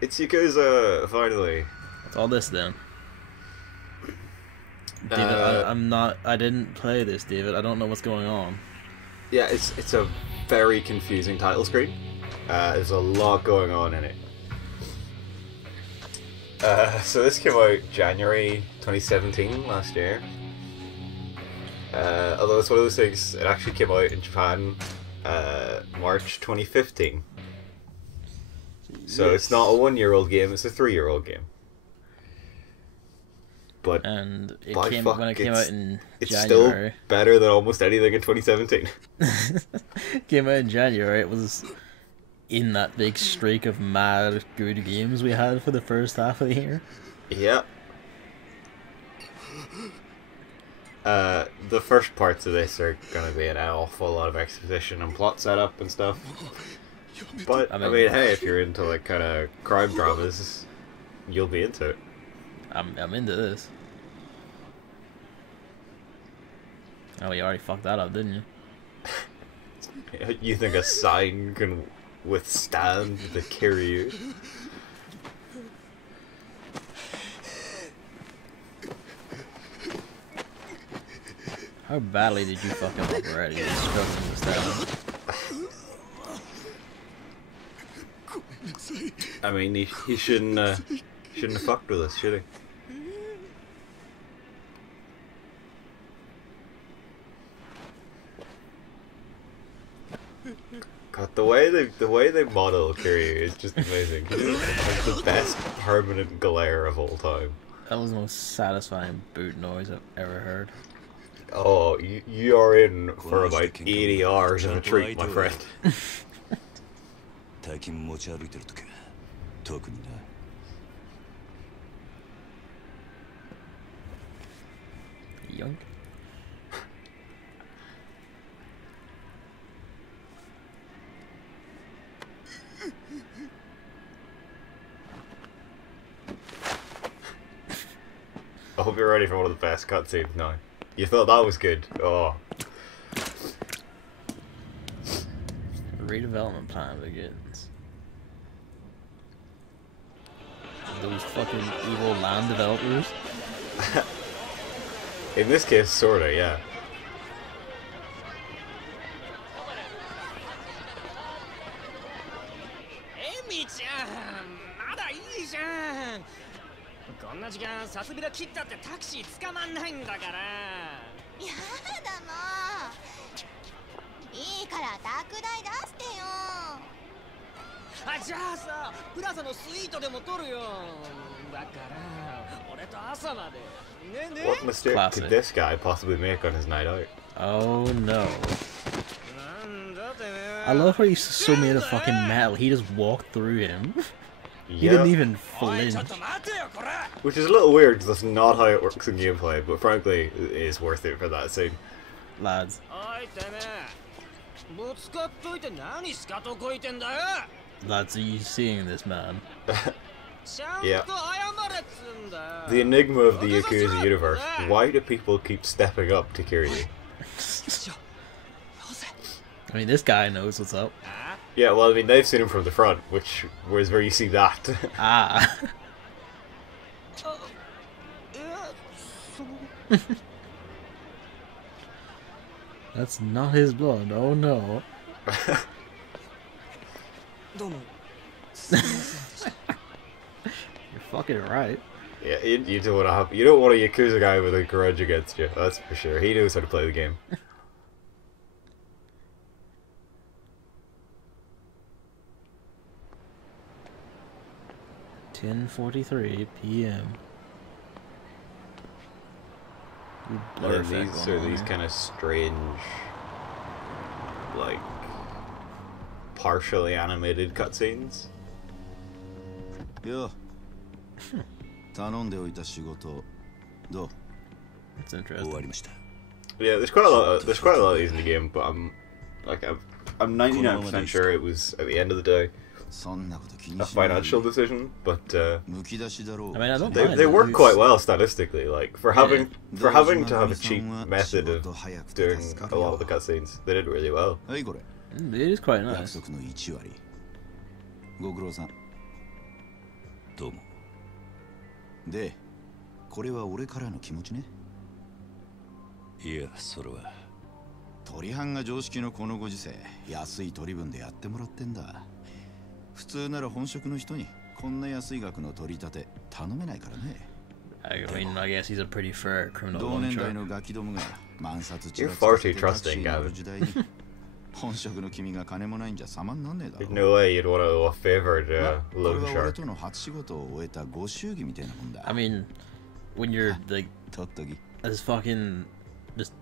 It's Yakuza, finally. What's all this then? David, I'm not. I didn't play this, David. I don't know what's going on. Yeah, it's a very confusing title screen. There's a lot going on in it. So this came out January 2017, last year. Although it's one of those things, it actually came out in Japan March 2015. So Yes. it's not a 1-year-old game, it's a 3-year-old game. But And it by came fuck, when it came out in it's January. still better than almost anything in 2017. Came out in January. It was in that big streak of mad good games we had for the first half of the year. Yeah. The first parts of this are going to be an awful lot of exposition and plot setup and stuff. But, I mean, hey, if you're into, like, kind of crime dramas, you'll be into it. I'm into this. Oh, you already fucked that up, didn't you? You think a sign can withstand the Kiryu? How badly did you fuck him up already? You're struggling to stab him. I mean, he shouldn't have fucked with us, should he? God, the way they model Kiryu is just amazing. He has the best permanent glare of all time. That was the most satisfying boot noise I've ever heard. Oh, you are in for about 80 hours of a treat, my friend. Yoink. I hope you're ready for one of the best cutscenes now. You thought that was good? Oh. Redevelopment plan begins. Those fucking evil land developers. In this case, sorta, yeah. What mistake Classic. could this guy possibly make on his night out? Oh no. I love how he's so made of fucking metal. He just walked through him. He Yeah. didn't even flinch. Which is a little weird because that's not how it works in gameplay, but frankly, it is worth it for that scene. Lads. Lads, are you seeing this, man? Yeah. The enigma of the Yakuza universe. Why do people keep stepping up to Kiryu? I mean, this guy knows what's up. Yeah, well, I mean, they've seen him from the front, which whereas where you see that. Ah. That's not his blood. Oh no. You're fucking right. Yeah, you don't want to have. You don't want a Yakuza guy with a grudge against you. That's for sure. He knows how to play the game. 10:43 p.m. And then these are these kind of strange, like, partially animated cutscenes. Yeah. 頼んでおいた仕事どう That's interesting. 終わりました Yeah, there's quite a lot. There's quite a lot of these in the game, but I'm 99% sure it was at the end of the day そんなこと気に a しない financial decision. But むき出しだろう I mean, I don't they mind. they work It's- quite well stylistically. Like for having to have a 堂 cheap 島 method of さんは仕事早くて doing 助か a るよ lot of the cutscenes, they did really well. はいこれ It is quite 約 nice. 束の1割ご苦労さんどうも。で、これは俺からの気持ちね。いや、それは鳥藩が常識のこのご時世、安い取り分でやってもらってんだ。普通なら本職の人にこんな安い額の取り立て頼めないからね。I mean, I guess he's a pretty fair criminal. 同年代のガキどもが万冊ちら You're つ far け too てタクシ trusting, ーに乗る Gavin. 時代に本職の君が金もないんじゃ様になんねえだ There's ろ。 no way you'd want to favor to これ loan は俺 shark. との初仕事を終えたご祝儀みたいなもんだ。 I mean, when you're like とっとき。 as fucking just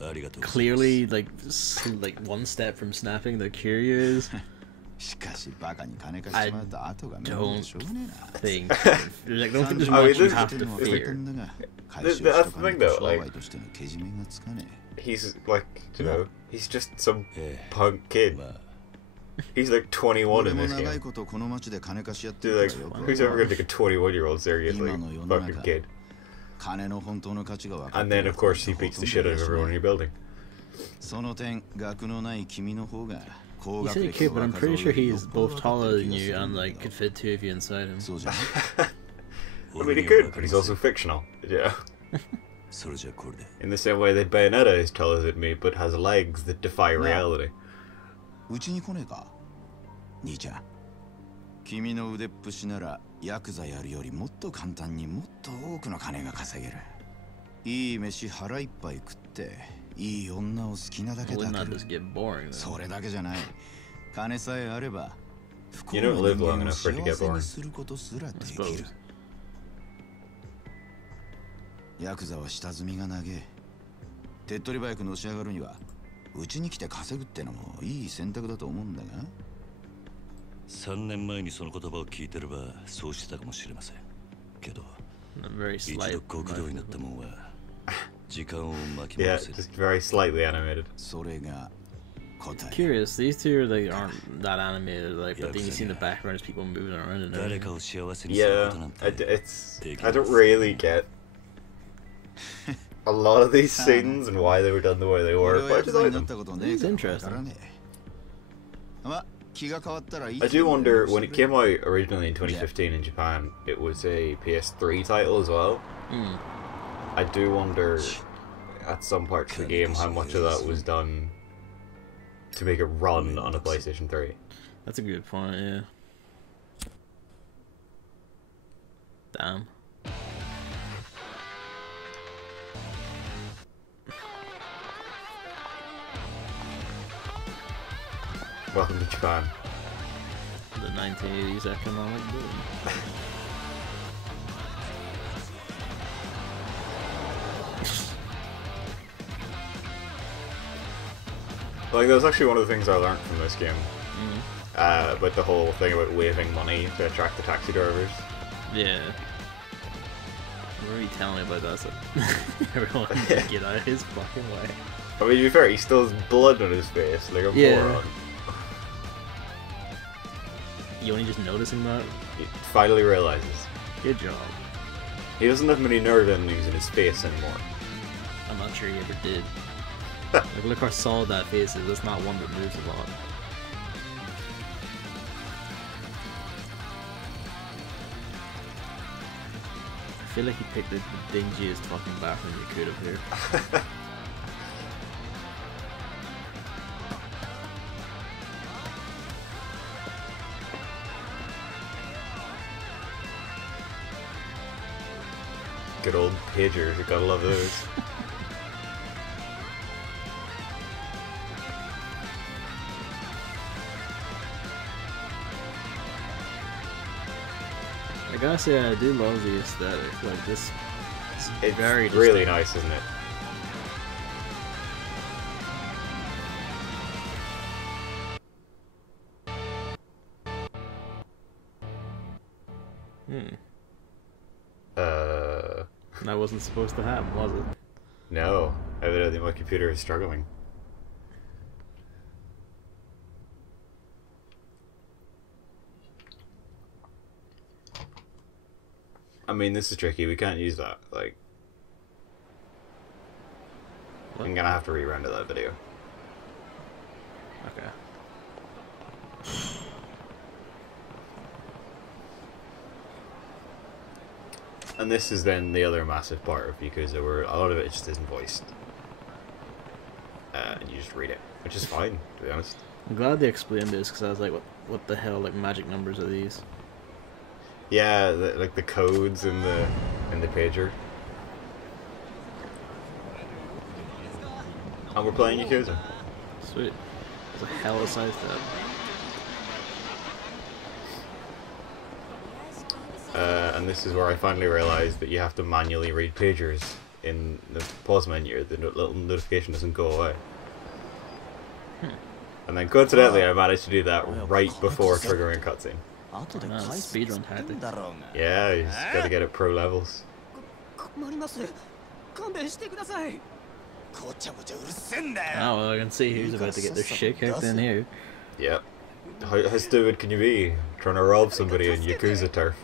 ありがとう。 clearly like one step from snapping the curious. しかしバカに金貸してもらった後が面倒でしょうがねえな。 Thing. Like, don't think there's I mean, much you this- have to this- fear. That's the thing though, like- としてのけじめがつかね He's like, you know, he's just some え。 punk kid. まあ、 He's like 21俺 in も this 長い game. ことこの町で金貸しやって Dude, る like, からよ。 who's ever gonna take a 21-year-old seriously? Fucking kid. 金の本当の価値が分かっ And て then, る of course, he beats the shit out of everyone in your building. その点、学のない君の方が高 You 学 said 歴 kid, と but I'm 若 pretty 造 sure より he's よっぽど both 分かって taller る than 気がす you る and んだ like け could fit two of you inside him. ど。そうじゃん。 I mean, he could, but he's also fictional. Yeah. それじゃこれで。 In the same way that Bayonetta is taller than me, but has legs that defy reality. うちに来ねえか兄ちゃん。君の腕っぷしならヤクザやるよりもっと簡単にもっと多くの金が稼げる。いい飯腹いっぱい食っていい女を好きなだけ Wouldn't 抱 that け just る。 get boring? Though? それだけじゃない。金さえあれば不幸 You な don't 人 live long 間を enough for it to 幸 get せに boring. することすらで I き suppose. る。ヤクザは下積みが長え。手っ取り早くのし上がるにはうちに来て稼ぐってのもいい選択だと思うんだが。3年前にその言葉を聞いてればそうしてたかもしれませんけど、 A very 一 slight. 度極道になったもんは時間を巻き Yeah, 戻せる。 just very slightly animated. それが答え。 Curious, these two are like aren't that animated, like, but then you see in the background as people moving around and 誰 everything. かを幸せにする Yeah, ことなん I て I don't really get a lot of these scenes and why they were done the way they 俺 were, は but I ヤク just ザ like になっ them. たことねえ It's からわ interesting. からねえ。まあ気が変わったらいい。 I do wonder, when it came out originally in 2015 in Japan, it was a PS3 title as well. Hmm. I do wonder, at some parts of the game, how much of that was done to make it run on a PlayStation 3. That's a good point, yeah. Damn. Welcome to Japan. The 1980s economic boom. Like, that was actually one of the things I learned from this game. About the whole thing about waving money to attract the taxi drivers. Yeah. What are you telling me about that? So everyone can get out of his fucking way. I mean, to be fair, he still has blood on his face, like a Yeah. moron. You only just noticing that? He finally realizes Good job. he doesn't have many nerve endings in his face anymore. I'm not sure he ever did. Like, look how solid that face is. That's not one that moves a lot. I feel like he picked the dingiest fucking bathroom you could have here. Good old pagers, you gotta love those. I gotta say, I do love the aesthetic. Like, this is It's very really distinct. nice, isn't it? That wasn't supposed to happen, was it? No. Evidently my computer is struggling. I mean, this is tricky. We can't use that. Like, What? I'm gonna have to re-render that video. Okay. And this is then the other massive part of Yakuza where a lot of it just isn't voiced. And you just read it, which is fine, to be honest. I'm glad they explained this, because I was like, what the hell, like, magic numbers are these? Yeah, like the codes in the pager. And we're playing Yakuza. Sweet. It's a hell of a size tab. And this is where I finally realised that you have to manually read pagers in the pause menu. The little notification doesn't go away. And then coincidentally I managed to do that right before triggering a cutscene. Speedrun tactics. Yeah, you just gotta get it pro levels. Oh, well, I can see who's about to get their shit kicked in here. Yep. How stupid can you be trying to rob somebody in Yakuza turf?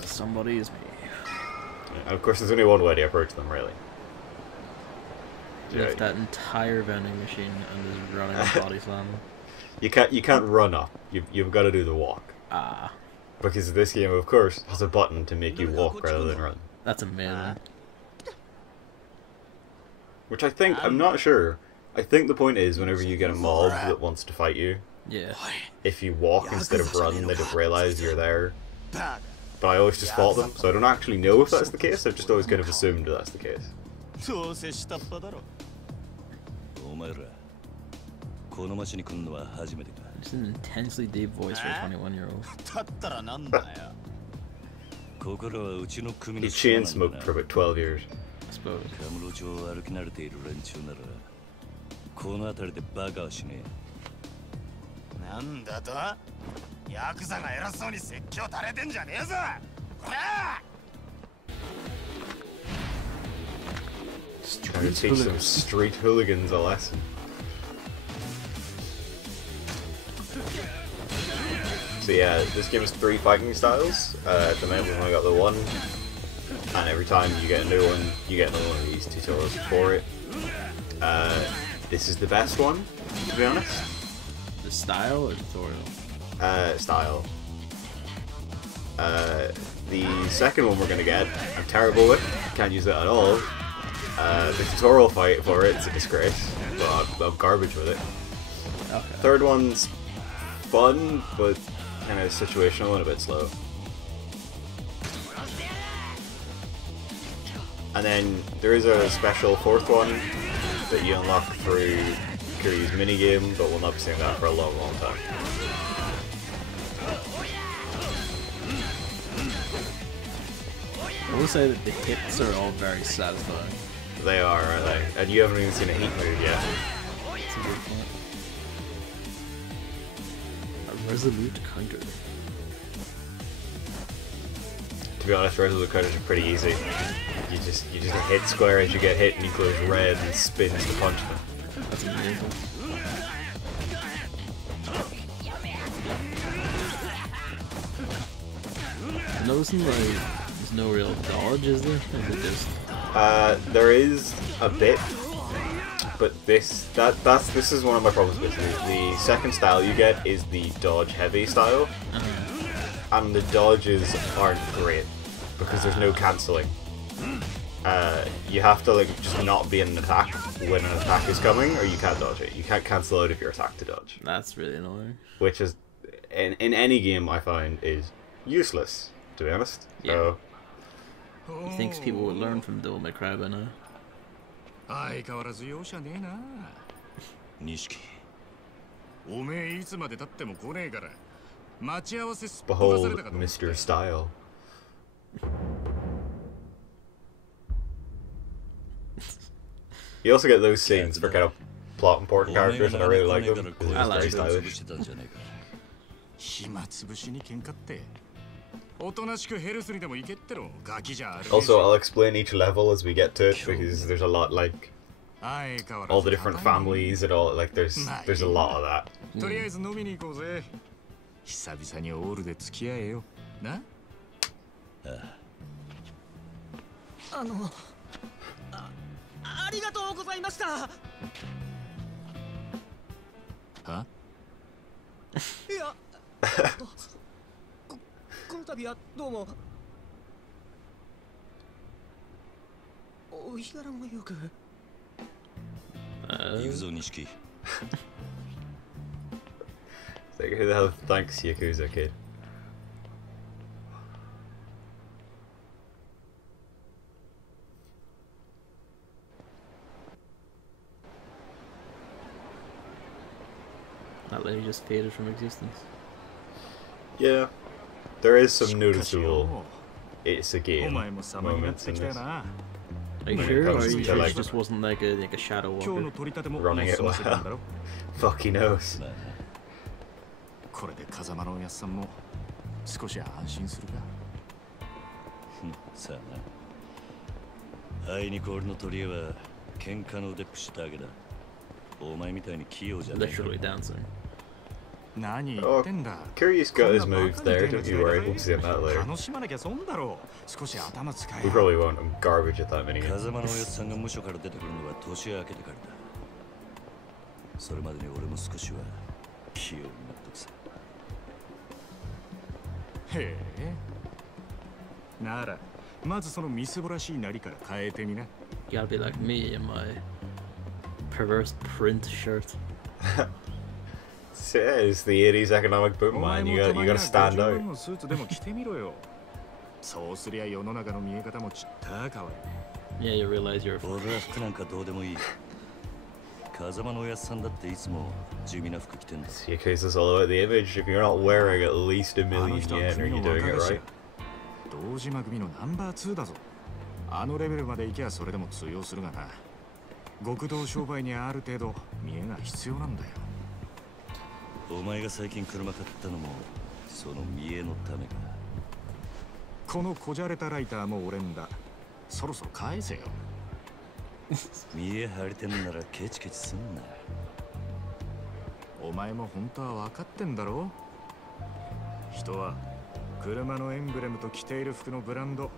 Somebody is me. And of course, there's only one way to approach them, really. Lift that entire vending machine and just running a body slam. You can't run up. You've got to do the walk. Ah. Because this game, of course, has a button to make you walk rather than run. That's amazing. Which I think, I'm not sure. I think the point is, whenever you get a mob that wants to fight you, yeah, if you walk instead of run, they don't realise you're there. But I always just fought them, so I don't actually know if that's the case. I've just always kind of assumed that's the case. Just an intensely deep voice for a 21-year-old. He chain smoked for about 12 years. I suppose. Trying to teach some street hooligans a lesson. So yeah, this game has 3 fighting styles. At the moment we've only got the one, and every time you get a new one, you get another one of these tutorials for it. This is the best one, to be honest. The style or tutorial? Style. The second one we're gonna get, I'm terrible with, can't use it at all. The tutorial fight for it's a disgrace, but I'm garbage with it. Okay. Third one's fun, but kind of situational and a bit slow. And then there is a special fourth one that you unlock through Kiryu's minigame, but we'll not be seeing that for a long, long time. I will say that the hits are all very satisfying. They are, aren't they? And you haven't even seen a heat move yet. That's a good point. A resolute counter. To be honest, resolute counters are pretty easy. You just hit square as you get hit, and he goes red and spins to punch them. That's amazing. I'm noticing like there's no real dodge, is there? Or is it just... There is a bit, but this is one of my problems with it. The second style you get is the dodge heavy style, and the dodges aren't great because there's no cancelling. You have to like just not be in an attack when an attack is coming, or you can't dodge it. You can't cancel out of your attack to dodge. That's really annoying. Which is, in any game I find, is useless, to be honest. Yeah. So, he thinks people would learn from Devil May Cry by now. behold Mr. Style. You also get those scenes for kind of plot important characters, and I really like them because they're just very stylish. Also, I'll explain each level as we get to it because there's a lot, like all the different families and all, like there's a lot of that. Like, who the hell thanks Yakuza Kid? That lady just faded from existence. Yeah, there is some noticeable it's a game moments in this. Are you sure? Or are you sure she just wasn't like a shadow walker? Running it well. Fuck, he knows. これで風間のおやっさんも少し安心するか。さあな。あいにく俺の取り柄は喧嘩の腕っぷしだけだ。お前みたいに器用じゃない。 Literally dancing. Oh, Kiryu's got his moves there, don't you worry, we'll see him that later. We probably won't, I'm garbage at that minigame. 風間のおやっさんが無所から出てくるのは年明けてからだ。それまでに俺も少しは器用になったさ。へえ。なら、まずそのみすぼらしいなりから変えてみな。 You gotta be like me in my perverse print shirt. It's the 80s economic boom, man. You gotta stand out. そうすりゃ世の中の見え方もちった変わる。 Yeah, you realize you're a 俺は服なんかどうでもいい。風間のおやっさんだっていつも地味な服着てんだ。 Yakuza's all about the image. If you're not wearing at least a million yen, are you doing it right? 堂島組のナンバー2だぞ。あのレベルまで行けばそれでも通用するがな。極道商売にある程度見栄が必要なんだよ。お前が最近車買ったのもその見栄のためか。このこじゃれたライターも俺んだ。そろそろ返せよ。見栄張りてんならケチケチすんな。お前も本当は分かってんだろ。人は車のエンブレムと着ている服のブランド、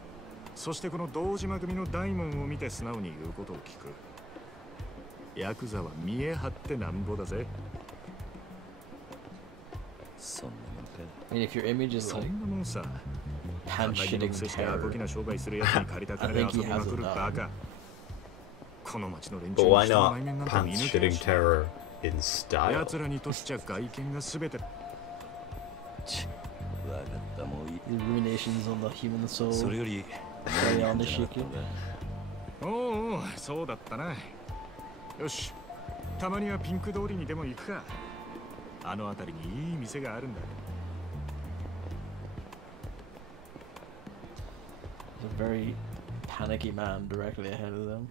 そしてこの堂島組の大門を見て素直に言うことを聞く。ヤクザは見栄張ってなんぼだぜ。 I mean, if your image is like hand-shitting terror, I think he has it down. But why not pants-shitting terror in style? The ruminations on the human soul. Carry on the shiki. おお、そうだったな。よし、たまにはピンク通りにでも行くか。あの辺りにいい店があるんだ。 There's a very panicky man directly ahead of them.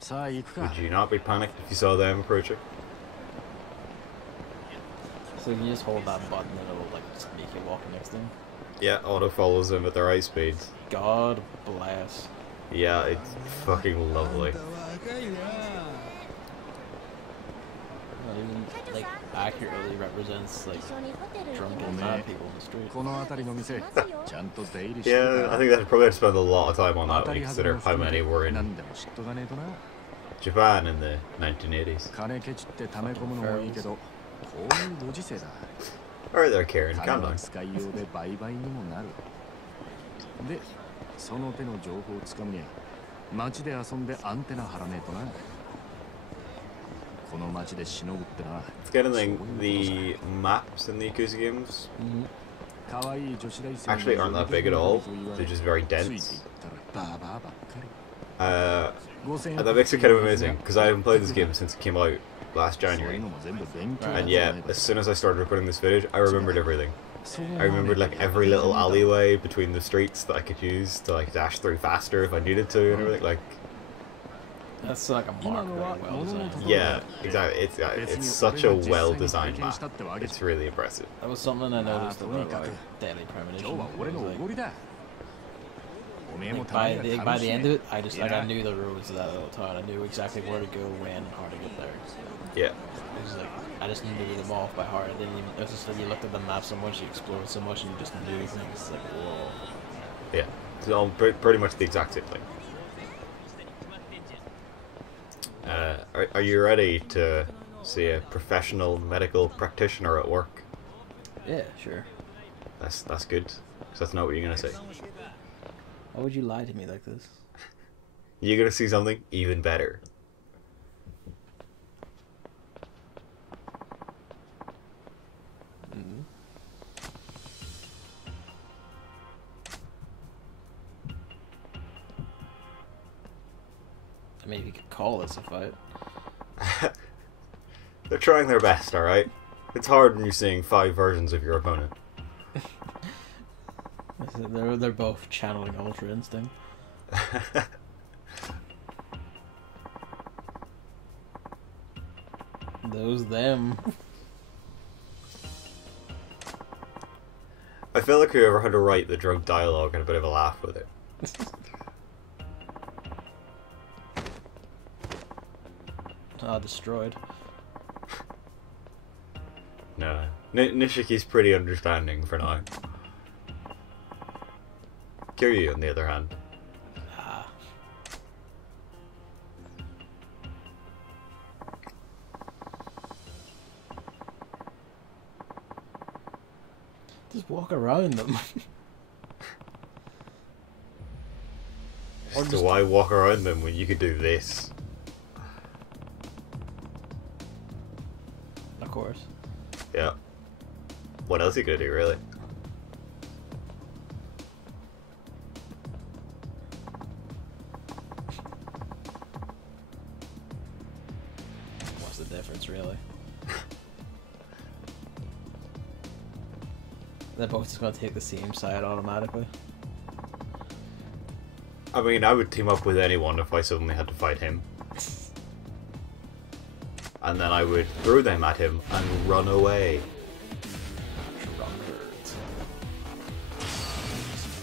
さあ行くか。 Would you not be panicked if you saw them approaching? So you just hold that button and it'll like just make you walk next to him. Yeah, auto follows them at the right speed. God bless. Yeah, it's fucking lovely. Not even like accurately represents like drunken mad people in the street. この辺りの店、ちゃんと出入りして Yeah, I think I'd probably spend a lot of time on that when you consider how many were in 何でも知っとかねえとな。 Japan in the 1980s. 金ケチって溜め込むのもいいけど、こういうご時世だ。 Alright there, Karen, calm 金は down. 使いようで売買にもなる。で、その手の情報をつかむには、街で遊んでアンテナ張らねえとな。 It's getting the maps in the Yakuza games actually aren't that big at all. They're just very dense. And that makes it kind of amazing because I haven't played this game since it came out last January. And yeah, as soon as I started recording this video, I remembered everything. I remembered like every little alleyway between the streets that I could use to like dash through faster if I needed to and everything. Like. That's like a mark very well designed. Yeah, exactly. It's such a well-designed map. It's really impressive. That was something I noticed about like Deadly Premonition. Like, by the end of it, I just like I knew the roads to that little town. I knew exactly where to go, when, and how to get there. Yeah. It was like I just knew them off by heart. I didn't even. It was just like you looked at the map so much, you explored so much, and you just knew things. It's like whoa. Yeah. It's all pretty much the exact same thing. Are you ready to See a professional medical practitioner at work. Yeah, sure. That's good. Because that's not what you're gonna say. Why would you lie to me like this? You're gonna see something even better. Mm. I mean, you could call this a fight. They're trying their best, alright? It's hard when you're seeing 5 versions of your opponent. They're both channeling Ultra Instinct. Those them. I feel like whoever had to write the drunk dialogue had a bit of a laugh with it. Destroyed. No. Nishiki's pretty understanding for now. Kiryu, on the other hand. Just walk around them. So why walk around them when you could do this? Of course. Yeah. What else are you gonna do, really? What's the difference, really? They're both just gonna take the same side automatically. I mean, I would team up with anyone if I suddenly had to fight him. And then I would throw them at him and run away.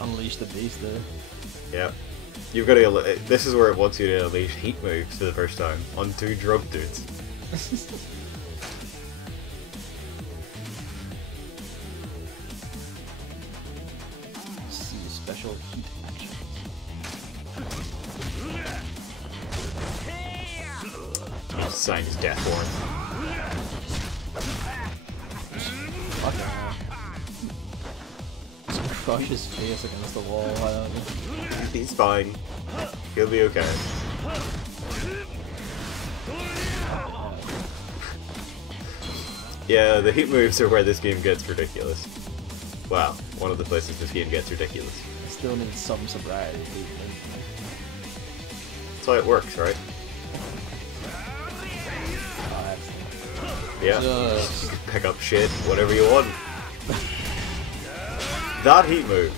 Unleash the beast there. Yep. You've got to. This is where it wants you to unleash heat moves for the first time on 2 drug dudes. See special heat action. Sign his death warrant. Fuck yeah. Just crush his face against the wall. Why don't you? He's fine. He'll be okay. Yeah, the heat moves are where this game gets ridiculous. Wow, one of the places this game gets ridiculous. I still need some sobriety. That's how it works, right? Yeah, you can pick up shit, whatever you want. That heat move,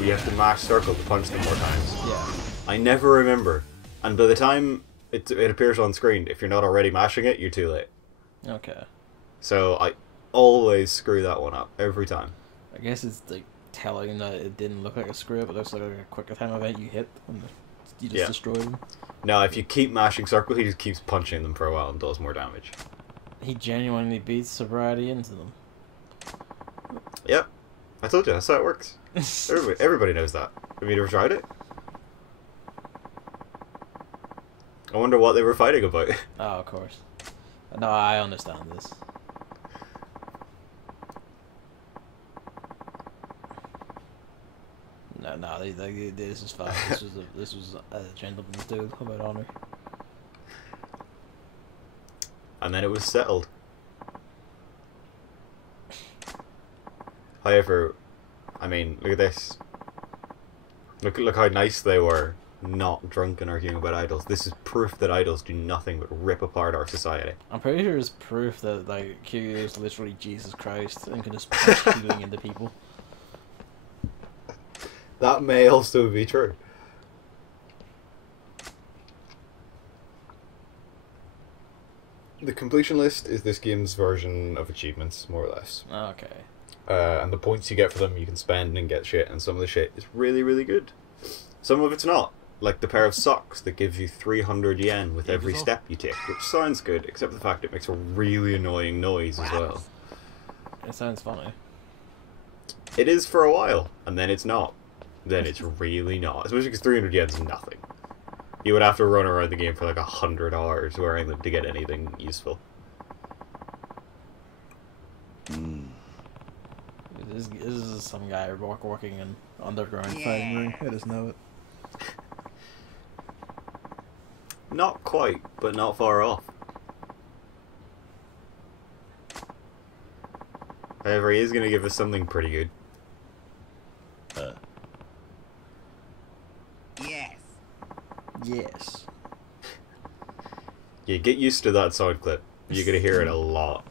we have to mash circle to punch them more times. Yeah. I never remember, and by the time it appears on screen, if you're not already mashing it, you're too late. Okay. So I always screw that one up, every time. I guess it's like telling that it didn't look like a screw up, it looks like a quicker time event you hit and you just destroy them. No, if you keep mashing circle, he just keeps punching them for a while and does more damage. He genuinely beats sobriety into them. Yep. I told you, that's how it works. Everybody knows that. Have you ever tried it? I wonder what they were fighting about. Oh, of course. No, I understand this. No, this is fine. This was a gentleman's dude about honor. And then it was settled. However, I mean, look at this. Look how nice they were, not drunk and arguing about idols. This is proof that idols do nothing but rip apart our society. I'm pretty sure it's proof that like Kiryu is literally Jesus Christ and can just punch healing into people. That may also be true. The completion list is this game's version of achievements, more or less. Okay. And the points you get for them you can spend and get shit, and some of the shit is really, really good. Some of it's not. Like the pair of socks that gives you 300 yen with every step you take, which sounds good, except for the fact it makes a really annoying noise as well. It sounds funny. It is for a while, and then it's not. Then it's really not. Especially because 300 yen is nothing. You would have to run around the game for like 100 hours wearing them to get anything useful. This is some guy working in underground fighting ring. I just know it. Not quite, but not far off. However, he is going to give us something pretty good. Yes. Yes. Yeah, get used to that sound clip. You're going to hear it a lot.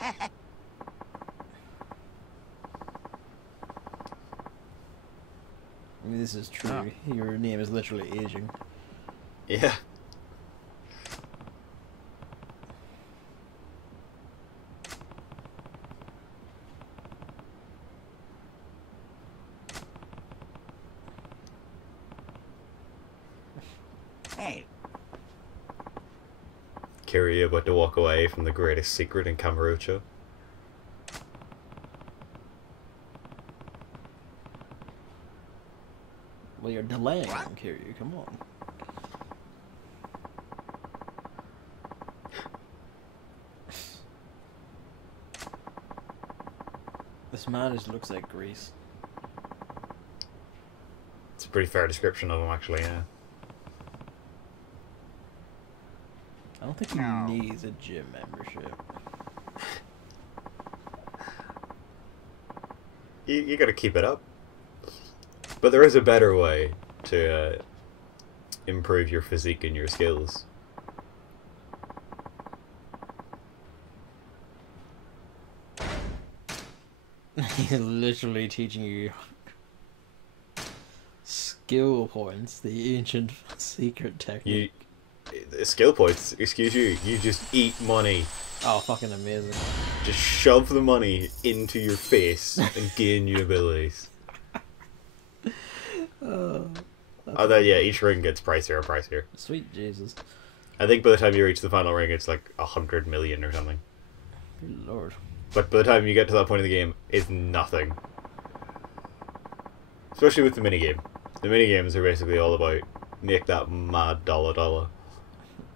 I mean, this is true. Oh. Your name is literally aging. Yeah. Hey. Kiryu about to walk away from the greatest secret in Kamurocho. Well, you're delaying him, Kiryu. Come on. This man just looks like Grease. It's a pretty fair description of him, actually, yeah. I don't think he needs a gym membership. You gotta keep it up. But there is a better way to improve your physique and your skills. He's literally teaching you skill points, the ancient secret technique. Skill points? Excuse you. You just eat money. Oh, fucking amazing. Just shove the money into your face and gain new abilities. Although, yeah, each ring gets pricier and pricier. Sweet Jesus. I think by the time you reach the final ring, it's like 100 million or something. Good lord. But by the time you get to that point in the game, it's nothing. Especially with the minigame. The minigames are basically all about make that mad dollar.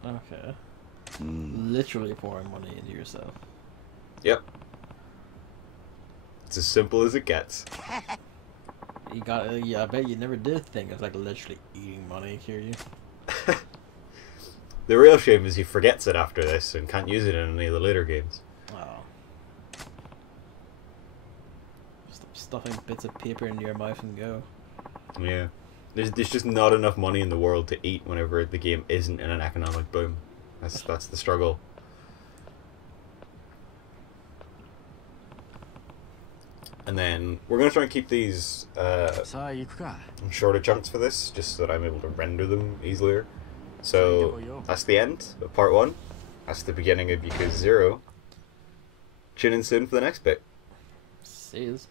Okay. Literally pouring money into yourself. Yep. It's as simple as it gets. You got. Yeah, I bet you never did think of like literally eating money, Kiryu. The real shame is he forgets it after this and can't use it in any of the later games. Oh. Stop stuffing bits of paper into your mouth and go. Yeah. There's just not enough money in the world to eat whenever the game isn't in an economic boom. That's the struggle. And then we're going to try and keep these in shorter chunks for this, just so that I'm able to render them easier. So that's the end of part 1. That's the beginning of Yakuza Zero. Tune in soon for the next bit. See yous.